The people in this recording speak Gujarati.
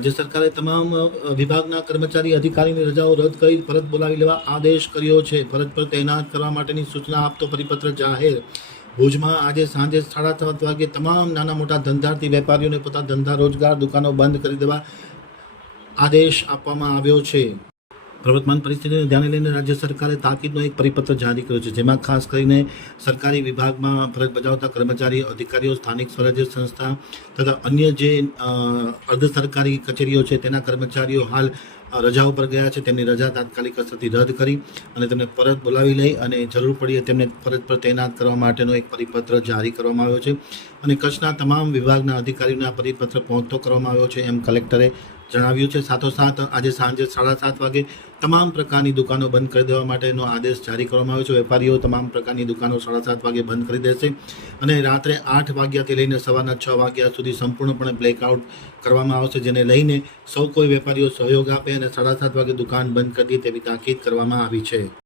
રાજ્ય સરકારે તમામ વિભાગના કર્મચારી અધિકારીની રજાઓ રદ કરી પરત બોલાવી લેવા આદેશ કર્યો છે. ફરજ પર તૈનાત કરવા માટેની સૂચના આપતો પરિપત્ર જાહેર. ભુજમાં આજે સાંજે 7:30 વાગે તમામ નાના મોટા ધંધાર્થી વેપારીઓને પોતાના ધંધા રોજગાર દુકાનો બંધ કરી દેવા આદેશ આપવામાં આવ્યો છે. પ્રવર્તમાન પરિસ્થિતિને ધ્યાને લઈને રાજ્ય સરકારે તાકીદનો એક પરિપત્ર જારી કર્યો છે, જેમાં ખાસ કરીને સરકારી વિભાગમાં ફરજ બજાવતા કર્મચારી અધિકારીઓ, સ્થાનિક સ્વરાજ્ય સંસ્થા તથા અન્ય જે અર્ધ સરકારી કચેરીઓ છે તેના કર્મચારીઓ હાલ રજાઓ પર ગયા છે. તેમની રજા તાત્કાલિક અસરથી રદ કરી અને તેમને પરત બોલાવી લઈ અને જરૂર પડીએ તેમને ફરજ પર તૈનાત કરવા માટેનો એક પરિપત્ર જારી કરવામાં આવ્યો છે અને કચ્છના તમામ વિભાગના અધિકારીઓને આ પરિપત્ર પહોંચતો કરવામાં આવ્યો છે એમ કલેક્ટરે જણાવ્યું છે. સાથોસાથ આજે સાંજે 7:30 વાગે તમામ પ્રકારની દુકાનો બંધ કરી દેવા માટેનો આદેશ જારી કરવામાં આવ્યો છે. વેપારીઓ તમામ પ્રકારની દુકાનો 7:30 વાગે બંધ કરી દેશે અને રાત્રે 8 વાગ્યાથી લઈને સવારના 6 વાગ્યા સુધી સંપૂર્ણપણે બ્લેકઆઉટ કરવામાં આવશે, જેને લઈને સૌ કોઈ વેપારીઓ સહયોગ આપે અને 7:30 વાગે દુકાન બંધ કરી દે તેવી તાકીદ કરવામાં આવી છે.